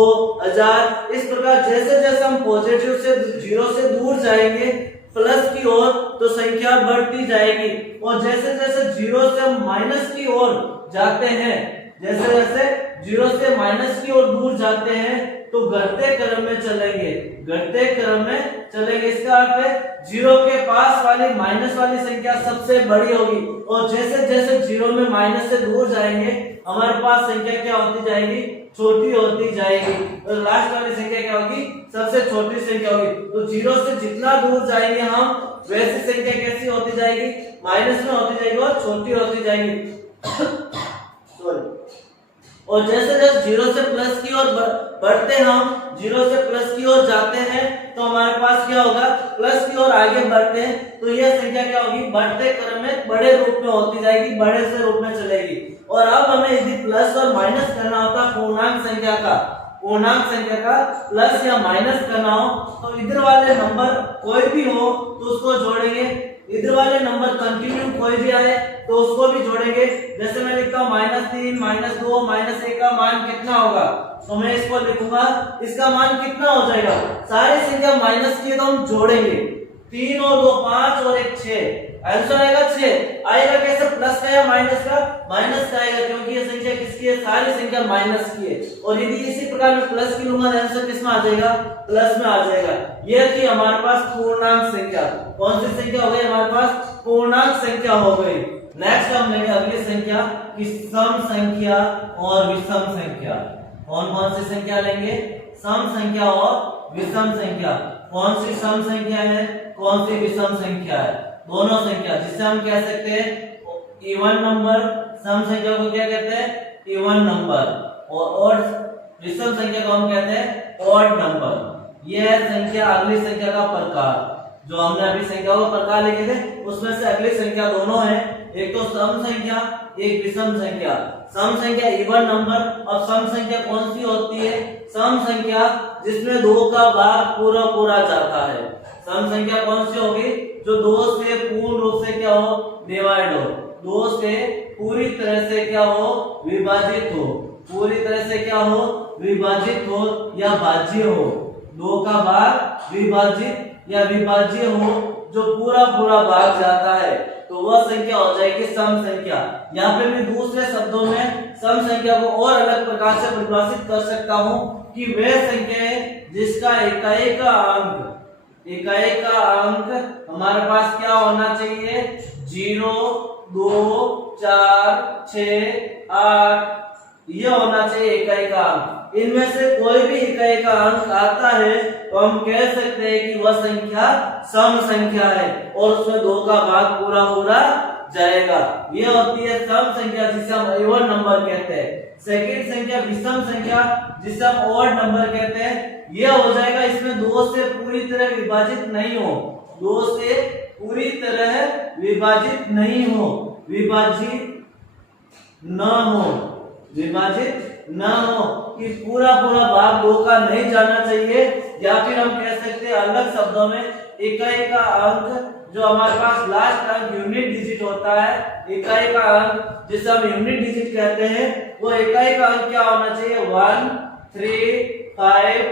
1000। इस प्रकार जैसे जैसे हम पॉजिटिव से जीरो से दूर जाएंगे प्लस की ओर तो संख्या बढ़ती जाएगी, और जैसे जैसे जीरो से हम माइनस की ओर जाते हैं, जैसे जैसे जीरो से माइनस की ओर दूर जाते हैं तो घटते क्रम में चलेंगे, घटते क्रम में चलेंगे। इसका अर्थ है जीरो के पास वाली माइनस वाली संख्या सबसे बड़ी होगी, और जैसे जैसे जीरो में माइनस से दूर जाएंगे हमारे पास संख्या क्या होती जाएगी? छोटी होती जाएगी, और लास्ट वाली संख्या क्या होगी? सबसे छोटी संख्या होगी। तो जीरो से जितना दूर जाएंगे हम, वैसी संख्या कैसी होती जाएगी? माइनस में होती जाएगी और छोटी होती जाएगी। और जैसे जैसे जीरो से प्लस की ओर बढ़ते हम, जीरो से प्लस की ओर जाते हैं तो हमारे पास क्या होगा? प्लस की ओर आगे बढ़ते हैं तो यह संख्या क्या होगी? बढ़ते क्रम में बड़े रूप में होती जाएगी, बड़े से रूप में चलेगी। और अब हमें यदि प्लस और माइनस करना होता है पूर्णांक संख्या का प्लस या माइनस करना हो तो इधर वाले नंबर कोई भी हो तो उसको जोड़ेंगे, इधर वाले नंबर कंटिन्यू कोई भी आए तो उसको भी जोड़ेंगे। जैसे मैं लिखता हूँ -3, -2, -1 का मान कितना होगा, तो मैं इसको लिखूंगा, इसका मान कितना हो जाएगा? सारी संख्या माइनस की है तो हम जोड़ेंगे, 3 और 2 5 और 1 6, आंसर आएगा 6। आएगा कैसे? प्लस का या माइनस का? माइनस का आएगा, क्योंकि ये संख्या किसकी है? सारी संख्या माइनस की है। और यदि इसी प्रकार में प्लस की लूंगा तो आंसर किस में आ जाएगा? प्लस में आ जाएगा। ये थी हमारे पास पूर्णांक संख्या। कौन सी संख्या हो गई हमारे पास? पूर्णांक संख्या हो गई। नेक्स्ट हम लेंगे अगली संख्या की सम संख्या और विषम संख्या। कौन कौन सी संख्या लेंगे? सम संख्या और विषम संख्या। कौन सी सम संख्या है, कौन सी विषम संख्या है? दोनों संख्या, जिसे हम कह सकते हैं इवन नंबर। सम संख्या को क्या कहते हैं? Even number. और विषम संख्या को हम कहते हैं ऑड नंबर। यह है संख्या, अगली संख्या का प्रकार। जो हमने अभी संख्याओं का प्रकार लिखे थे उसमें से अगली संख्या दोनों है, एक तो सम संख्या, एक विषम संख्या। सम संख्या इवन नंबर, और सम संख्या कौन सी होती है? सम संख्या जिसमें 2 का भाग पूरा पूरा जाता है। सम संख्या कौन सी होगी? जो 2 से पूर्ण रूप से क्या हो? डिवाइड हो, 2 से पूरी तरह से क्या हो? विभाजित हो, पूरी तरह से क्या हो? विभाजित हो या भाज्य हो। 2 का भाग विभाजित या विभाज्य हो जो पूरा पूरा भाग जाता है तो वह संख्या हो जाएगी सम संख्या। यहाँ पे मैं दूसरे शब्दों में सम संख्या को और अलग प्रकार से परिभाषित कर सकता हूँ कि वह संख्या है जिसका इकाई का अंक हमारे पास क्या होना चाहिए, 0, 2, 4, 6, 8, यह होना चाहिए इकाई का अंक। इनमें से कोई भी इकाई का अंक आता है तो हम कह सकते हैं कि वह संख्या सम संख्या है और उसमें 2 का भाग पूरा पूरा जाएगा। यह होती है सम संख्या जिसे हम इवन नंबर कहते हैं। सेकंड संख्या विषम संख्या जिसे हम ऑड नंबर कहते हैं। यह हो जाएगा इसमें 2 से पूरी तरह विभाजित नहीं हो, 2 से पूरी तरह विभाजित नहीं हो, विभाजित न हो कि पूरा पूरा भाग 2 का नहीं जाना चाहिए। या फिर हम कह सकते हैं अलग शब्दों में इकाई का अंक जो हमारे पास लास्ट अंक यूनिट डिजिट होता है, इकाई का अंक जिसे हम यूनिट डिजिट कहते हैं, वो इकाई का अंक क्या होना चाहिए, 1, 3, 5,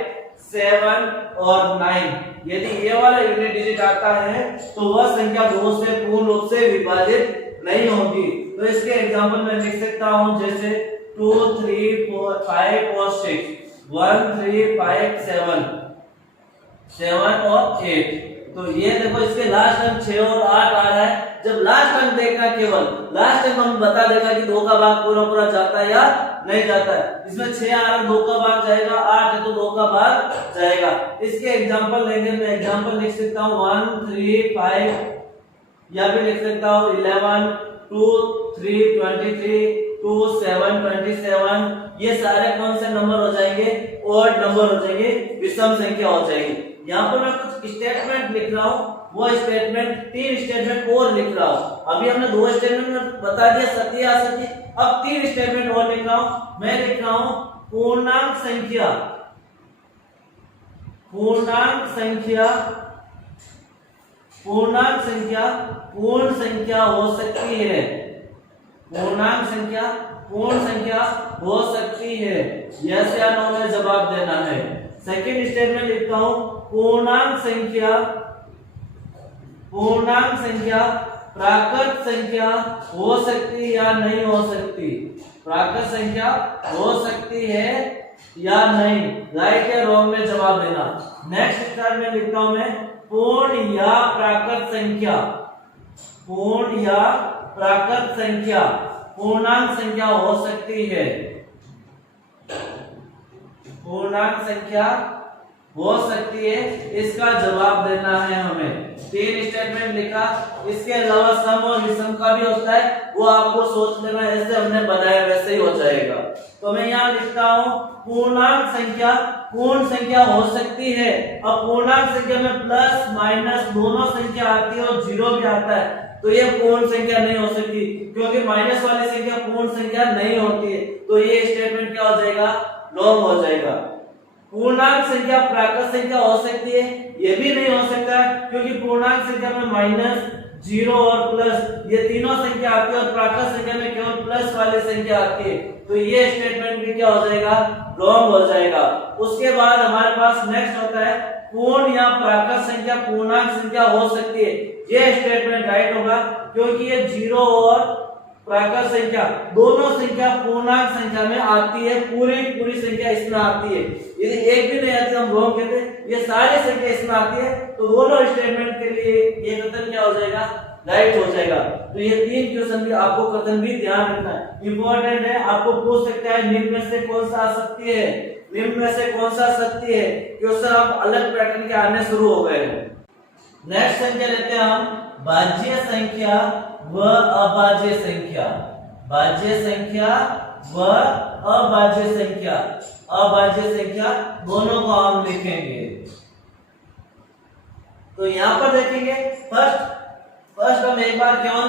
7 और 9। यदि ये वाला यूनिट डिजिट आता है तो वह संख्या 2 से पूर्ण रूप से विभाजित नहीं होगी। तो इसके एग्जांपल में लिख सकता हूं जैसे 2, 3, 4, 5 और 6, 1, 3, 5, 7 और 8। तो ये देखो इसके लास्ट अंक 6 और 8 आ रहा है। जब लास्ट अंक देखना, केवल लास्ट अंक हम बता देगा कि 2 का भाग पूरा पूरा जाता है या नहीं जाता है। इसमें 6 आ रहा है, 2 का भाग जाएगा, 8 है तो 2 का भाग जाएगा। इसके एग्जांपल लेंगे तो एग्जांपल लिख सकता हूँ 1, 3, 5 या फिर लिख सकता हूँ 11, 2, 3, 23, 2, 7, 27। ये सारे कौन से नंबर हो जाएंगे, ऑड नंबर हो जाएंगे, विषम संख्या हो जाएगी। यहाँ पर मैं कुछ स्टेटमेंट लिख रहा हूँ, वो स्टेटमेंट 3 स्टेटमेंट और लिख रहा हूँ। अभी हमने 2 स्टेटमेंट बता दिया, सत्य असत्य, अब 3 स्टेटमेंट और लिख रहा हूँ। मैं लिख रहा हूँ पूर्णांक संख्या पूर्ण संख्या हो सकती है, पूर्णांक संख्या पूर्ण संख्या हो सकती है, यस या नो में जवाब देना है। सेकंड स्टेटमेंट लिखता हूं पूर्णांक संख्या प्राकृत संख्या हो सकती या नहीं हो सकती, प्राकृत संख्या हो सकती है या नहीं, राइट या रॉन्ग में जवाब देना। नेक्स्ट स्टेटमेंट लिखता हूं मैं पूर्ण या प्राकृत संख्या पूर्णांक संख्या हो सकती है, पूर्णांक संख्या हो सकती है, इसका जवाब देना है हमें। 3 स्टेटमेंट लिखा। इसके अलावा सम और विषम का भी होता है, वो आपको सोच लेना, जैसे हमने बनाया वैसे ही हो जाएगा। तो मैं यहाँ लिखता हूँ पूर्णांक संख्या पूर्ण संख्या हो सकती है। अब पूर्णांक संख्या में प्लस माइनस दोनों संख्या आती है और 0 भी आता है, तो ये पूर्ण संख्या नहीं हो सकती, क्योंकि माइनस वाली संख्या पूर्ण संख्या नहीं होती है। तो ये स्टेटमेंट क्या हो जाएगा, रॉन्ग हो जाएगा। पूर्णांक संख्या प्राकृत संख्या हो सकती है, ये भी नहीं हो सकता, क्योंकि पूर्णांक संख्या में माइनस, 0 और प्लस ये तीनों संख्या आती है और प्राकृत संख्या में केवल प्लस वाली संख्या आती है। तो ये स्टेटमेंट भी क्या हो जाएगा, रॉन्ग हो जाएगा। उसके बाद हमारे पास नेक्स्ट होता है पूर्ण या प्राकृत संख्या पूर्णांक संख्या हो सकती है। ये स्टेटमेंट राइट होगा, क्योंकि ये 0 और प्राकृत संख्या दोनों संख्या पूर्णांक संख्या में आती है, पूरी संख्या इसमें आती है। यदि एक भी नहीं आती हम रॉन्ग कहते हैं, ये सारी संख्या इसमें आती है, तो दोनों स्टेटमेंट के लिए ये कथन क्या हो जाएगा, राइट हो जाएगा। तो ये 3 क्वेश्चन भी आपको कथन भी ध्यान रखना है, इंपॉर्टेंट है। आपको पूछ सकता है निम्न में से कौन सा असत्य है, निम्न में से कौन सा सत्य है, क्वेश्चन आप अलग पैटर्न के आने शुरू हो गए हैं। नेक्स्ट संख्या लेते हैं हम भाज्य संख्या व अभाज्य संख्या, भाज्य संख्या व अभाज्य संख्या, अभाज्य संख्या दोनों को हम लिखेंगे। तो यहाँ पर देखेंगे फर्स्ट हम एक बार केवल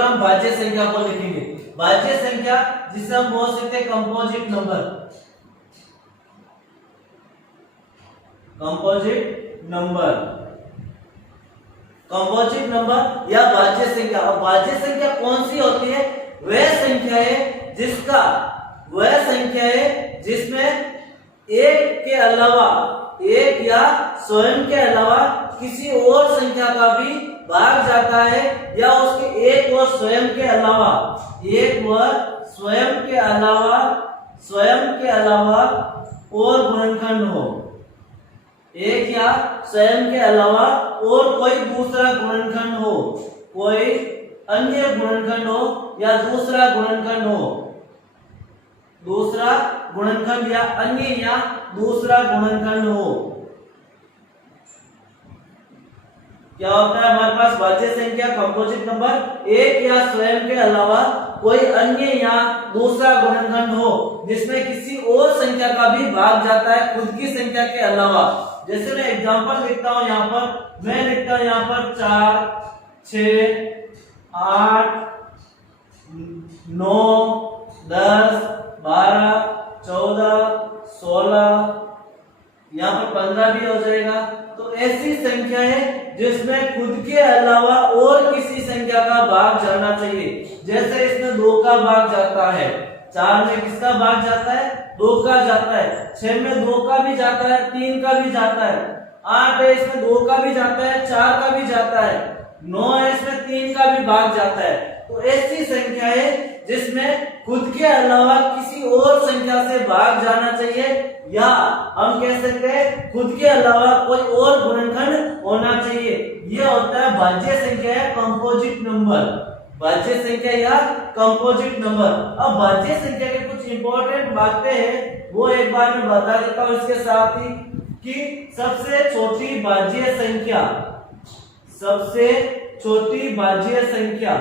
हम भाज्य संख्या को लिखेंगे। भाज्य संख्या जिसे हम बोल सकते हैं कंपोजिट नंबर या भाज्य संख्या। अब भाज्य संख्या कौन सी होती है, वह संख्या है जिसमें एक के अलावा, एक या स्वयं के अलावा किसी और संख्या का भी भाग जाता है या उसके एक व स्वयं के अलावा और गुणनखंड हो, एक या स्वयं के अलावा और कोई दूसरा गुणनखंड हो, कोई अन्य गुणनखंड हो या दूसरा गुणनखंड हो, दूसरा गुणनखंड या अन्य या दूसरा गुणनखंड हो। क्या होता है हमारे पास भाज्य संख्या कंपोजिट नंबर, एक या स्वयं के अलावा कोई अन्य या दूसरा गुणनखंड हो जिसमें किसी और संख्या का भी भाग जाता है खुद की संख्या के अलावा। जैसे मैं एग्जांपल लिखता हूं यहाँ पर, मैं लिखता हूं यहाँ पर 4, 6, 8, 9, 10, 12, 14, 16, यहाँ पर 15 भी हो जाएगा। तो ऐसी संख्या है जिसमें खुद के अलावा और किसी संख्या का भाग जाना चाहिए। जैसे इसमें 2 का भाग जाता है, 4 में किसका भाग जाता है, 2 का जाता है, 6 में 2 का भी जाता है, 3 का भी जाता है, 8 है इसमें 2 का भी जाता है, 4 का भी जाता है, 9 है इसमें 3 का भी भाग जाता है। तो ऐसी संख्या है जिसमें खुद के अलावा किसी और संख्या से भाग जाना चाहिए, या हम कह सकते हैं खुद के अलावा कोई और गुणनखंड होना चाहिए। यह होता है भाज्य संख्या या कंपोजिट नंबर, भाज्य संख्या या कंपोजिट नंबर। अब भाज्य संख्या के कुछ इंपॉर्टेंट बातें हैं वो एक बार मैं बता देता हूं इसके साथ ही, कि सबसे छोटी भाज्य संख्या, सबसे छोटी भाज्य संख्या,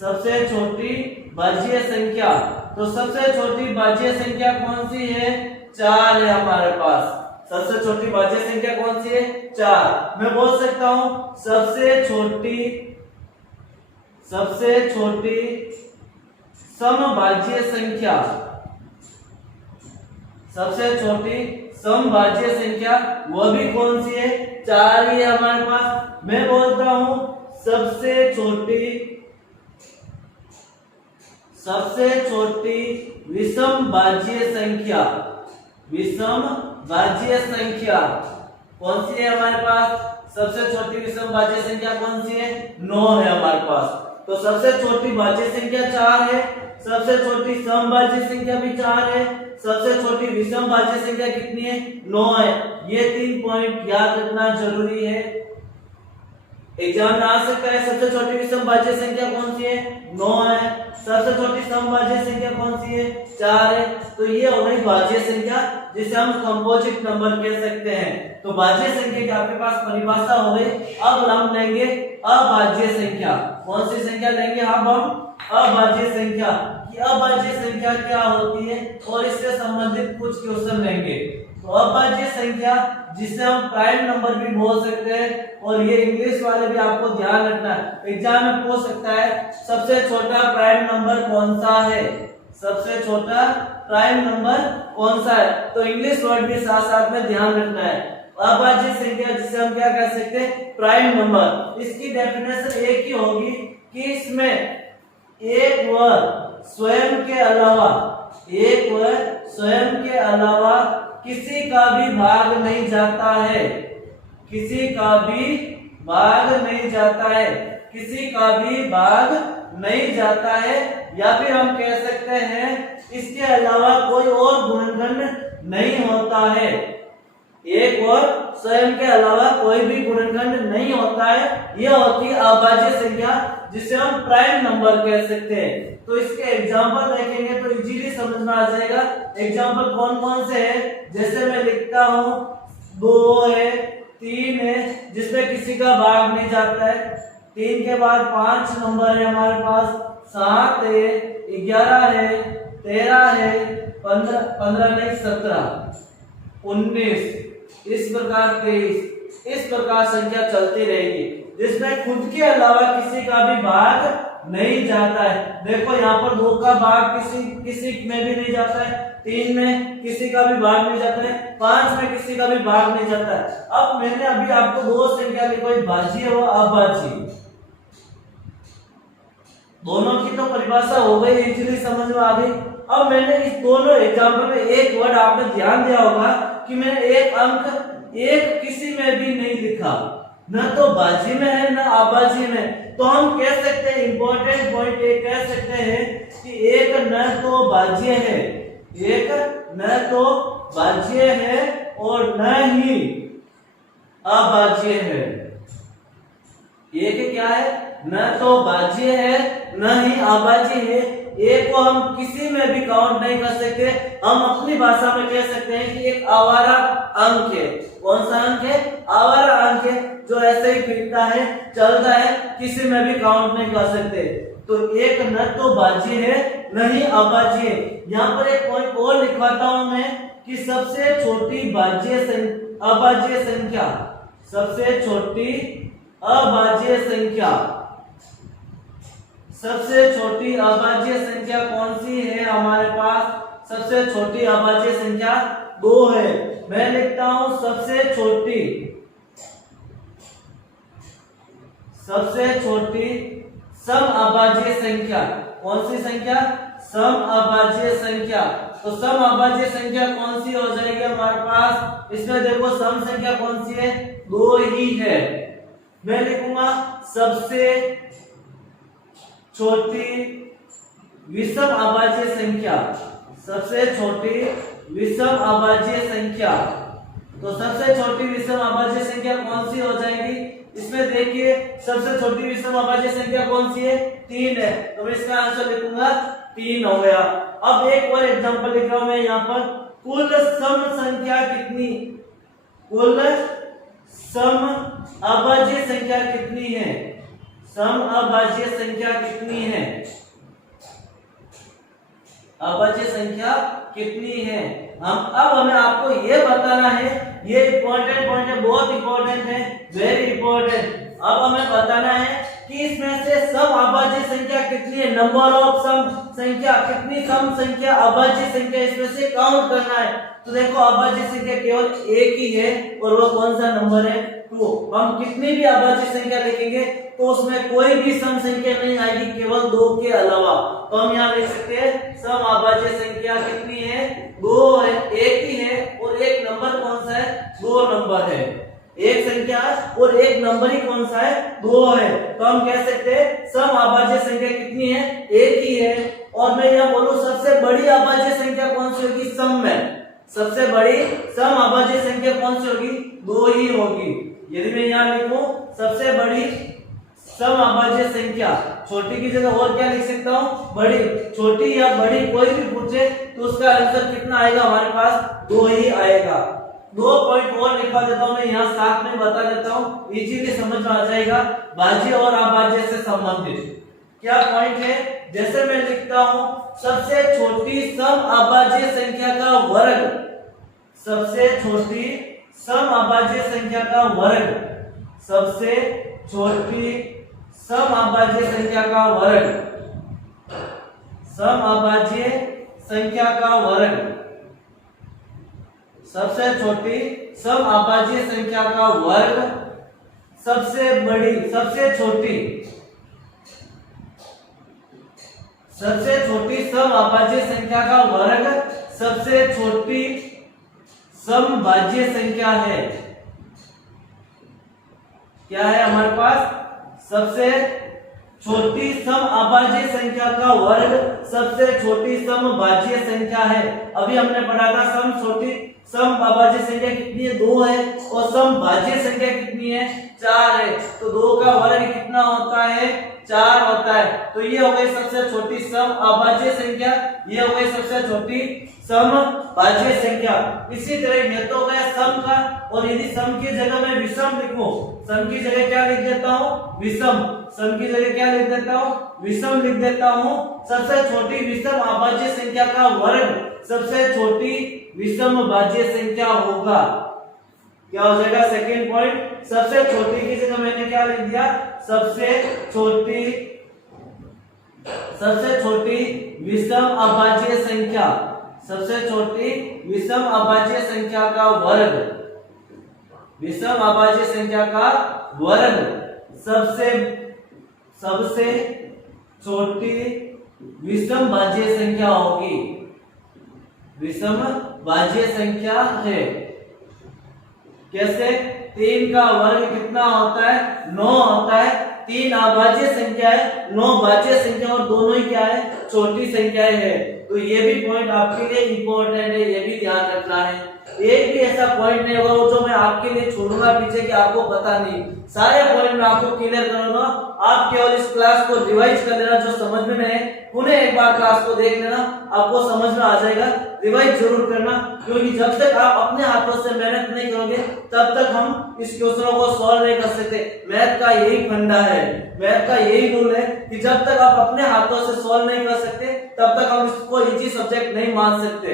सबसे छोटी भाज्य संख्या, तो सबसे छोटी भाज्य संख्या कौन सी है, 4 है हमारे पास। सबसे छोटी भाज्य संख्या कौन सी है, 4। मैं बोल सकता हूं सबसे छोटी समभाज्य संख्या, सबसे छोटी समभाज्य संख्या वो भी कौन सी है, 4 ही है हमारे पास। मैं बोलता हूं सबसे छोटी विषम भाज्य संख्या, विषम भाज्य संख्या कौन सी है हमारे पास, सबसे छोटी विषम भाज्य संख्या कौन सी है, 9 है हमारे पास। तो सबसे छोटी भाज्य संख्या 4 है, सबसे छोटी समभाज्य संख्या भी 4 है, सबसे छोटी विषम भाज्य संख्या कितनी है, 9 है। ये 3 पॉइंट याद रखना जरूरी है, एग्जाम में आ सकता है। सबसे छोटी विषम भाज्य संख्या कौन सी है, 9 है। सबसे छोटी समभाज्य संख्या कौन सी है, 4 है। तो ये हो गई भाज्य संख्या जिसे हम कंपोजिट नंबर कह सकते हैं। तो भाज्य संख्या की आपके पास परिभाषा हो गई। अब हम लेंगे अभाज्य संख्या। कौन सी संख्या लेंगे, अब हम अभाज्य संख्या कि अभाज्य संख्या क्या होती है और इससे संबंधित कुछ क्वेश्चन लेंगे। तो अभाज्य संख्या जिसे हम प्राइम नंबर भी बोल सकते हैं, और ये इंग्लिश वाले भी आपको ध्यान रखना है, एग्जाम में पूछ सकता है सबसे छोटा प्राइम नंबर कौन सा है, सबसे छोटा प्राइम नंबर कौन सा है। तो इंग्लिश वर्ड भी साथ साथ में ध्यान रखना है। अभाज्य संख्या जिसे हम क्या कह सकते हैं, प्राइम नंबर। इसकी डेफिनेशन एक ही होगी कि इसमें एक व स्वयं के अलावा, एक व स्वयं के अलावा किसी का भी भाग नहीं जाता है, किसी का भी भाग नहीं जाता है, किसी का भी भाग नहीं जाता है। या फिर हम कह सकते हैं इसके अलावा कोई और गुणनखंड नहीं होता है, एक और स्वयं के अलावा कोई भी गुणनखंड नहीं होता है। यह होती है अभाज्य संख्या जिसे हम प्राइम नंबर कह सकते हैं। तो इसके एग्जाम्पल देखेंगे तो इजीली समझ में आ जाएगा। एग्जाम्पल कौन कौन से हैं, जैसे मैं लिखता हूं 2 है, 3 है जिसमें किसी का भाग नहीं जाता है, 3 के बाद 5 नंबर है हमारे पास, 7 है, 11 है, 13 है, 15 नहीं 17, 19, इस प्रकार 23, इस प्रकार संख्या चलती रहेगी जिसमें खुद के अलावा किसी का भी भाग नहीं जाता है। देखो यहाँ पर 2 का भाग किसी में भी नहीं जाता है, 3 में किसी का भी भाग नहीं जाता है, 5 में किसी का भी भाग नहीं जाता है। अब मैंने अभी आपको 2 संख्या की कोई भाज्य व अभाज्य, दोनों की तो परिभाषा हो गई, इजीली समझ में आ गई। अब मैंने इस दोनों एग्जाम्पल में एक वर्ड आपने ध्यान दिया होगा कि मैंने एक अंक एक किसी में भी नहीं लिखा, न तो बाजी में है न आबाजी में, तो हम कह सकते हैं इंपॉर्टेंट पॉइंट ये कह सकते हैं कि एक न तो बाज्य है, एक न तो बाज्य है और न ही अबाज्य है। एक क्या है, न तो बाज्य है न ही अबाज्य है। एक को हम किसी में भी काउंट नहीं कर सकते, हम अपनी भाषा में कह सकते हैं कि एक आवारा अंक है। कौन सा अंक है, आवारा अंक है, जो ऐसे ही फिरता है चलता है, किसी में भी काउंट नहीं कर सकते। तो एक न तो बाज्य है न ही अबाज्य है। यहाँ पर एक पॉइंट और लिखवाता हूं मैं कि सबसे छोटी अबाज्य संख्या, सबसे छोटी अबाज्य संख्या, सबसे छोटी अभाज्य संख्या कौन सी है हमारे पास, सबसे छोटी अभाज्य संख्या 2 है। मैं लिखता हूं सबसे छोटी सम अभाज्य संख्या, कौन सी संख्या, सम अभाज्य संख्या। तो सम अभाज्य संख्या कौन सी हो जाएगी हमारे पास, इसमें देखो सम संख्या कौन सी है, 2 ही है। मैं लिखूंगा सबसे छोटी विषम अभाज्य संख्या, सबसे छोटी विषम अभाज्य संख्या। तो सबसे छोटी विषम अभाज्य संख्या कौन सी हो जाएगी, इसमें देखिए सबसे छोटी विषम अभाज्य संख्या कौन सी है, 3 है। तो मैं इसका आंसर लिखूंगा 3 हो गया। अब एक और एग्जांपल लिख रहा हूं मैं यहाँ पर, कुल सम संख्या कितनी, कुल सम अभाज्य संख्या कितनी है, सम अभाज्य संख्या कितनी है, अभाज्य संख्या कितनी है। अब हमें आपको ये बताना है, ये इंपॉर्टेंट पॉइंट है, बहुत इंपॉर्टेंट है, वेरी इंपॉर्टेंट। अब हमें बताना है कि इसमें से सम अभाज्य संख्या कितनी है, नंबर ऑफ सम संख्या, कितनी सम संख्या अभाज्य संख्या इसमें से काउंट करना है। तो देखो अभाज्य संख्या केवल एक ही है और वो कौन सा नंबर है, 2। हम कितनी भी अभाज्य संख्या लिखेंगे तो उसमें कोई भी सम संख्या नहीं आएगी केवल 2 के अलावा। तो हम यहाँ लिख सकते हैं सम अभाज्य संख्या कितनी है, 2 है, एक ही है और एक नंबर कौन सा है, 2 नंबर है। एक संख्या और एक नंबर ही कौन सा है, 2 है। तो हम कह सकते हैं सम अभाज्य संख्या कितनी है, एक ही है। और मैं यह बोलूं सबसे बड़ी अभाज्य संख्या कौन सी होगी, सम में सबसे बड़ी सम अभाज्य संख्या कौन सी होगी, 2 ही होगी। यदि मैं यहाँ लिखूं सबसे बड़ी सम अभाज्य संख्या, छोटी की जगह और क्या लिख सकता हूँ, बड़ी। छोटी या बड़ी कोई भी पूछे तो उसका आंसर कितना आएगा हमारे पास, 2 ही आएगा। 2 पॉइंट और लिखवा देता हूँ मैं यहाँ, साथ में बता देता हूँ, इजीली समझ में आ जाएगा। भाज्य और अभाज्य से संबंधित क्या पॉइंट है, जैसे मैं लिखता हूँ सबसे छोटी सम अभाज्य संख्या का वर्ग, सबसे छोटी सम अभाज्य संख्या का वर्ग, सबसे छोटी सम अभाज्य संख्या का वर्ग, सम अभाज्य संख्या का वर्ग, सबसे छोटी सम अभाज्य संख्या का वर्ग, सबसे बड़ी सबसे छोटी सम अभाज्य संख्या का वर्ग, सबसे छोटी सम भाज्य संख्या है। क्या है हमारे पास, सबसे छोटी सम अभाज्य संख्या का वर्ग सबसे छोटी सम भाज्य संख्या है। अभी हमने पढ़ा था सम अभाज्य संख्या कितनी है, 2 है और सम भाज्य संख्या कितनी है, 4 है। तो 2 का वर्ग कितना होता है, 4 होता है। तो ये हो गई सबसे छोटी सम अभाज्य संख्या, ये हो गई सबसे छोटी सम भाज्य संख्या। इसी तरह ये तो हो गया सम का, और यदि सम की जगह मैं विषम लिखूं, सम की जगह क्या लिख देता हूं, विषम। सम की जगह क्या लिख देता हूं, विषम लिख देता हूं। सबसे छोटी विषम अभाज्य संख्या का वर्ग सबसे छोटी विषम भाज्य संख्या होगा। क्या हो जाएगा, सेकंड पॉइंट, सबसे छोटी की जगह मैंने क्या लिख दिया, सबसे छोटी विषम अभाज्य संख्या, सबसे छोटी विषम अभाज्य संख्या का वर्ग, विषम अभाज्य संख्या का वर्ग सबसे छोटी विषम भाज्य संख्या होगी, विषम भाज्य संख्या है। कैसे, 3 का वर्ग कितना होता है? 9 होता है। 3 अभाज्य संख्या है, 9 भाज्य संख्या, और दोनों ही क्या है? छोटी संख्याएं है। तो ये भी पॉइंट आपके लिए इंपॉर्टेंट है, ये भी ध्यान रखना है। एक भी ऐसा पॉइंट नहीं होगा वो जो मैं आपके लिए छोड़ूंगा पीछे कि आपको पता नहीं, सारे पॉइंट मैं आपको क्लियर करूंगा। आप केवल इस क्लास को रिवाइज कर लेना, जो समझ में नहीं है पुनः एक बार क्लास को देख लेना, आपको समझ में आ जाएगा। रिवाइज जरूर करना, क्योंकि जब तक आप अपने हाथों से मेहनत नहीं करोगे तब तक हम इस क्वेश्चनों को सॉल्व नहीं कर सकते। मैथ का यही फंडा है, मैथ का यही रूल है कि जब तक आप अपने हाथों से सॉल्व नहीं कर सकते तब तक हम इसको इजी सब्जेक्ट नहीं मान सकते।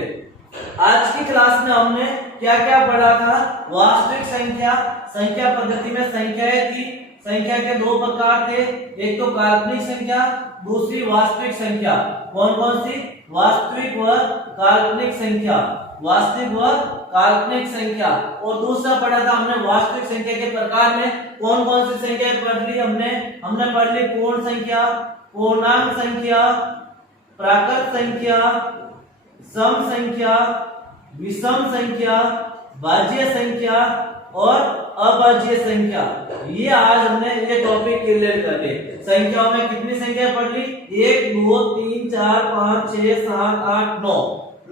आज की क्लास में हमने क्या क्या पढ़ा था? वास्तविक संख्या, संख्या पद्धति में संख्याएं थी। संख्या के दो प्रकार थे, एक तो काल्पनिक संख्या, दूसरी वास्तविक संख्या। कौन कौन सी? वास्तविक व काल्पनिक संख्या, वास्तविक व काल्पनिक संख्या। और दूसरा पढ़ा था हमने वास्तविक संख्या के प्रकार में कौन कौन सी संख्याएं पढ़ ली हमने पढ़ ली पूर्ण संख्या, पूर्णांक संख्या, प्राकृत संख्या, सम संख्या, विषम संख्या, भाज्य संख्या और अभाज्य संख्या। ये आज हमने ये टॉपिक क्लियर कर लिए। संख्याओं में कितनी संख्या पढ़ ली? 1 2 3 4 5 6 7 8 9,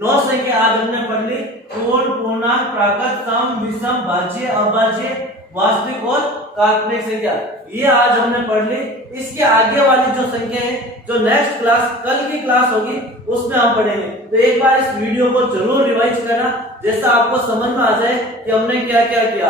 9 संख्या आज हमने पढ़ ली। पूर्ण, पूर्णांक, प्राकृत, सम, विषम, भाज्य, अभाज्य, वास्तविक और काल्पनिक संख्या, ये आज हमने पढ़ ली। इसके आगे वाली जो संख्या है, जो नेक्स्ट क्लास, कल की क्लास होगी, उसमें हम पढ़ेंगे। तो एक बार इस वीडियो को जरूर रिवाइज करना, जैसा आपको समझ में आ जाए कि हमने क्या क्या किया।